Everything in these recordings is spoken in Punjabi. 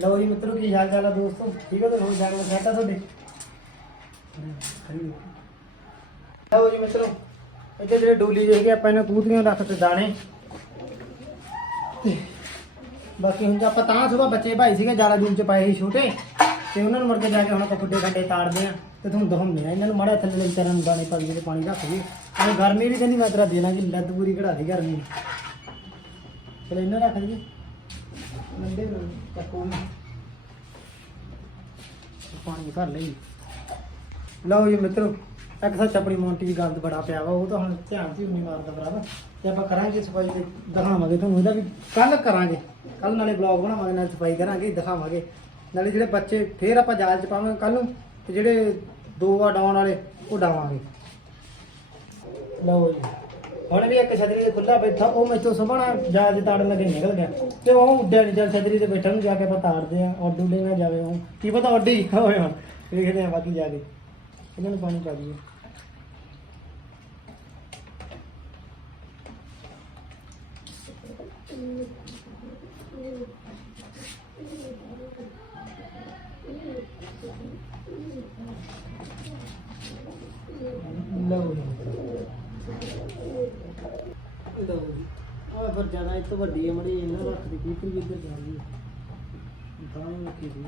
ਲਓ ਜੀ ਮਿੱਤਰੋ, ਕੀ ਹਾਲ ਚਾਲ ਆ ਦੋਸਤੋ? ਠੀਕ ਹੋ ਤੇ ਹੋ ਜਾਣਾ ਸੈਟ ਆ ਤੁਹਾਡੇ? ਲਓ ਜੀ ਮਿੱਤਰੋ, ਇੱਥੇ ਜਿਹੜੇ ਡੋਲੀ ਜਿਹੇ ਆਪਾਂ ਇਹਨਾਂ ਕੂਤਰੀਆਂ ਰੱਖ ਤੇ ਦਾਣੇ। ਬਾਕੀ ਹੁਣ ਤਾਂ ਆਪਾਂ ਤਾਂ ਸੁਬਾ ਬੱਚੇ ਭਾਈ ਸੀਗੇ ਜਾਲਾ ਜੂਮ ਚ ਪਾਏ ਸੀ ਛੋਟੇ। ਤੇ ਉਹਨਾਂ ਨੂੰ ਮੁੜ ਕੇ ਜਾ ਕੇ ਹੁਣ ਆਪਾਂ ਫੁੱਡੇ ਖੱਡੇ ਤਾੜਦੇ ਆ ਤੇ ਤੁਹਾਨੂੰ ਦਿਖਾਉਂਦੇ ਆ। ਇਹਨਾਂ ਨੂੰ ਮਾੜਾ ਥੱਲੇ ਦੇ ਵਿਚਾਰਾਂ ਨੂੰ ਦਾਣੇ ਪਾ ਕੇ ਪਾਣੀ ਰੱਖ ਦਈਏ ਗਰਮੀ ਵੀ ਕਹਿੰਦੀ ਮੈਂ ਤੇਰਾ ਦੇਣਾ ਕਿ ਲੱਦ ਪੂਰੀ ਕਢਾ ਦੀ ਗਰਮੀ। ਚਲੋ ਇਹਨਾਂ ਰੱਖ ਦਈਏ। ਲੰਡੇ ਨੂੰ ਚੱਕੋ ਨੂੰ ਪਾਣੀ ਭਰ ਲਈ। ਲਓ ਜੀ ਮਿੱਤਰੋ ਇੱਕ ਸੱਚ ਆਪਣੀ ਮੌਂਟੀ ਦੀ ਗੰਦ ਬੜਾ ਪਿਆ ਵਾ ਉਹ ਤਾਂ ਹੁਣ ਧਿਆਨ ਹੀ ਨਹੀਂ ਮਾਰਦਾ ਬਰਾਬਰ ਤੇ ਆਪਾਂ ਕਰਾਂਗੇ ਸਫ਼ਾਈ ਤੇ ਦਿਖਾਵਾਂਗੇ ਤੁਹਾਨੂੰ ਇਹਦਾ ਵੀ ਕੱਲ ਕਰਾਂਗੇ। ਕੱਲ ਨਾਲੇ ਬਲੌਗ ਬਣਾਵਾਂਗੇ ਨਾਲ ਸਫ਼ਾਈ ਕਰਾਂਗੇ ਦਿਖਾਵਾਂਗੇ। ਨਾਲੇ ਜਿਹੜੇ ਬੱਚੇ ਫੇਰ ਆਪਾਂ ਜਾਲ ਚ ਪਾਵਾਂਗੇ ਕੱਲ ਨੂੰ ਤੇ ਜਿਹੜੇ ਦੋ ਆ ਡਾਉਣ ਵਾਲੇ ਉਹ ਡਾਵਾਂਗੇ। ਲਓ ਜੀ। ਹੁਣ ਵੀ ਇੱਕ ਛਤਰੀ ਦੇ ਖੁੱਲਾ ਬੈਠਾ, ਉਹ ਮੈਥੋਂ ਸਭਣਾ ਜਾਲ ਦੇ ਤਾੜਨ ਲੱਗੇ ਨਿਕਲ ਗਿਆ। ਤੇ ਉਹ ਉੱਡਿਆ ਨਹੀਂ ਚੱਲ ਛਤਰੀ ਤੇ ਬੈਠਾ ਨੂੰ ਜਾ ਕੇ ਆਪਾਂ ਤਾੜਦੇ ਆ ਔਰ ਡੁੱਲੇ ਨਾ ਜਾਵੇ ਉਹ। ਕੀ ਪਤਾ ਉੱਡੇ ਹੀ ਹੋਏ ਹੁਣ ਵੇਖਦੇ ਆ ਬਾਕੀ ਜਾ ਕੇ। ਇਹਨਾਂ ਨੂੰ ਪਾਣੀ ਪਾ ਦਈਏ। ਲਓ ਜੀ ਲਓ ਜੀ ਆ ਫਿਰ ਜ਼ਿਆਦਾ ਇਹ ਤੋਂ ਵੱਡੀ ਹੈ, ਮੜੀ ਇਹਨਾਂ ਰੱਖ ਦੀ ਕੀਪਰ ਵੀ ਇੱਧਰ ਜਾ ਰਹੀ ਹੈ। ਤਾਂ ਹੀ ਰੱਖੀ ਦੀ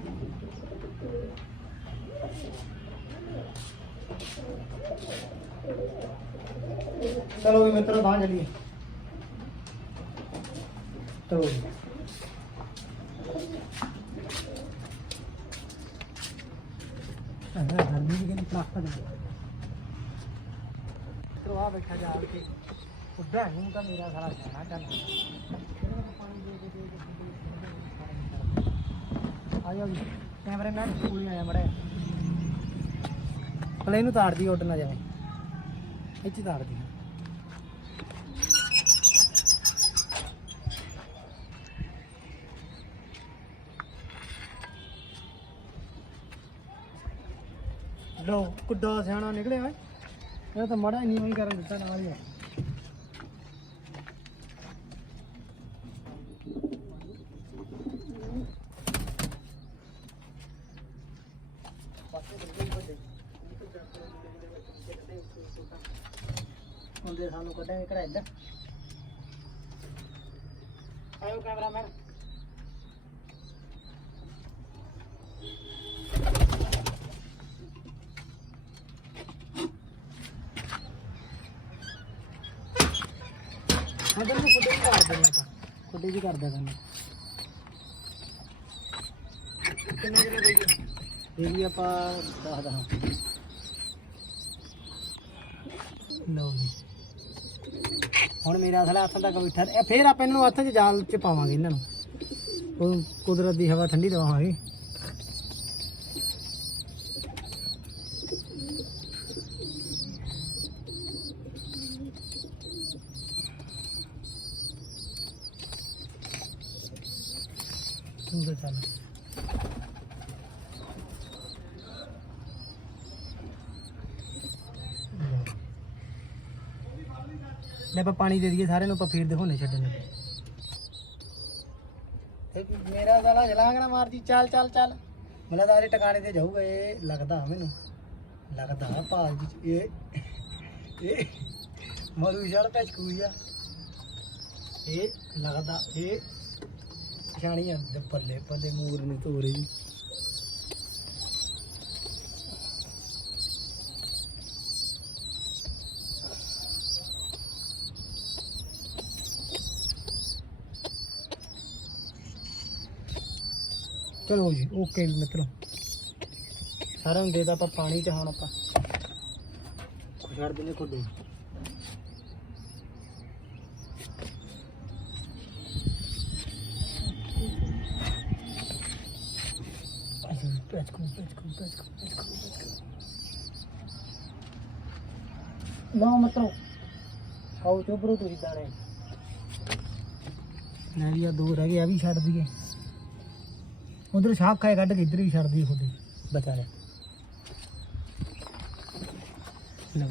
ਚਲੋ ਵੀ ਮਿੱਤਰੋ, ਤਾਂ ਚਲੀਏ। ਚਲੋ ਜੀ। ਅਰੇ ਗਰਮੀ ਵੀ ਕਿੰਨੀ ਪ੍ਰਾਪਤ ਹੈ। ਮਿੱਤਰੋ ਆ ਬੈਠਾ ਜਾ ਕੇ। ਉੱਡਾ ਨਹੀਂ ਤਾਂ ਮੇਰਾ ਸਾਰਾ ਜਾਣਾ ਚੱਲ ਆਇਓ ਜੀ, ਕੈਮਰਾਮੈਨ ਕੋਲ ਆਇਆ ਮੜਾ ਪਲੇ ਨੂੰ ਤਾੜਦੀ, ਉੱਡ ਨਾ ਜਾਵੇ। ਇੱਥੇ ਤਾੜਦੀ ਲੋ ਕੁੱਡਾ ਸਿਆਣਾ ਨਿਕਲਿਆ ਓਏ। ਇਹ ਤਾਂ ਮੜਾ ਨਹੀਂ ਹੀ ਕਰਨ ਦਿੱਤਾ ਨਾਲ ਹੀ ਹੁੰਦੇ ਸਾਨੂੰ ਕੱਢਾਂਗੇ ਕਿਹੜਾ ਇੱਧਰ। ਆਇਓ ਕੈਮਰਾਮੈਨ। ਮੈਂ ਤੈਨੂੰ ਖੁੱਡੇ ਵੀ ਕਰ ਦੇਣਾ ਤਾਂ ਖੁੱਡੇ ਵੀ ਕਰ ਦਿਆ ਕਰਨਾ ਕਿੰਨੇ ਕਿਲੋ ਦੇਈਏ ਇਹ ਵੀ ਆਪਾਂ ਦੱਸ ਦਹਾਂ ਲਓ ਜੀ। ਹੁਣ ਮੇਰਾ ਅਸਲਾ ਹੱਥਾਂ ਦਾ ਬੈਠਾ ਇਹ ਫੇਰ ਆਪਾਂ ਇਹਨਾਂ ਨੂੰ ਹੱਥ 'ਚ ਜਾਲ 'ਚ ਪਾਵਾਂਗੇ ਇਹਨਾਂ ਨੂੰ। ਉਹ ਕੁਦਰਤ ਦੀ ਹਵਾ ਠੰਡੀ ਦਵਾਵਾਂਗੇ ਤੂੰ ਤਾਂ ਚੱਲ। ਲੈ ਆਪਾਂ ਪਾਣੀ ਦੇ ਦਈਏ, ਸਾਰਿਆਂ ਨੂੰ ਆਪਾਂ ਫੇਰ ਦਿਖਾਉਣੇ ਛੱਡਣ ਤੇ ਮੇਰਾ ਸਾਲਾ ਜਲਾਂਗ ਨਾ ਮਾਰਦੀ, ਚੱਲ ਚੱਲ ਚੱਲ। ਮੈਨੂੰ ਤਾਂ ਆਰੇ ਟਿਕਾਣੇ ਤੇ ਜਾਊਗਾ, ਇਹ ਲੱਗਦਾ ਮੈਨੂੰ। ਲੱਗਦਾ ਭਾਲ ਜੀ ਇਹ ਇਹ ਮਰੂ ਛੜ ਪੈਚ ਕੂਆ ਇਹ ਲੱਗਦਾ, ਇਹ ਪਛਾਣੀ ਆ ਪੱਲੇ ਪੱਲੇ ਮੂਰ ਨਹੀਂ ਤੋਰੇ। ਜੀ ਚਲੋ ਜੀ ਓਕੇ ਮਿੱਤਰੋ। ਸਾਰਿਆਂ ਨੂੰ ਦੇ ਆਪਾਂ ਪਾਣੀ ਤੇ ਹੁਣ ਆਪਾਂ। ਛੱਡ ਦਿੰਦੇ ਖੁੱਡੇ ਪੈਚ ਕੋ ਪੈਚ ਕੋ ਪੈਚ ਲਓ ਮਿੱਤਰੋ, ਆਓ ਚੋਬਰੋ ਤੁਸੀਂ ਦਾਣੇ ਲੈ ਵੀ ਆ ਦੋ ਰਹਿ ਗਏ, ਆ ਵੀ ਛੱਡ ਦਈਏ। ਉਧਰ ਸ਼ਾਖ ਖਾਏ ਕੱਢ ਕੇ ਇੱਧਰ ਵੀ ਛੱਡ ਦਈਏ ਖੁੱਡੇ ਬਚਾ ਲਿਆ। ਲਓ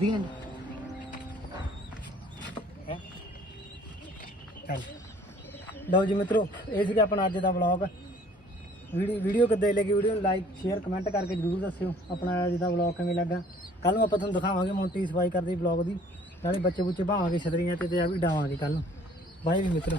ਜੀ। ਖਾਦੀਆਂ ਹੈ? ਚੱਲ। ਲਓ ਜੀ ਮਿੱਤਰੋ, ਇਹ ਸੀਗਾ ਆਪਣਾ ਅੱਜ ਦਾ ਵਲੌਗ ਵੀਡੀਓ ਵੀਡੀਓ ਕਿੱਦਾਂ ਦੀ ਲੱਗੀ ਵੀਡੀਓ ਨੂੰ ਲਾਈਕ ਸ਼ੇਅਰ ਕਮੈਂਟ ਕਰਕੇ ਜਰੂਰ ਦੱਸਿਓ ਆਪਣਾ ਅੱਜ ਦਾ ਵਲੌਗ ਕਿਵੇਂ ਲੱਗਾ। ਕੱਲ ਨੂੰ ਆਪਾਂ ਤੁਹਾਨੂੰ ਦਿਖਾਵਾਂਗੇ ਮੋਂਟੀ ਸਫ਼ਾਈ ਕਰਦੇ ਵਲੌਗ ਦੀ। ਨਾਲੇ ਬੱਚੇ ਬੁੱਚੇ ਭਾਵਾਂਗੇ ਛਤਰੀਆਂ ਤੇ ਤੇ ਆ ਵੀ ਡਾਵਾਂਗੇ ਕੱਲ ਨੂੰ। ਬਾਏ ਵੀ ਮਿੱਤਰੋ।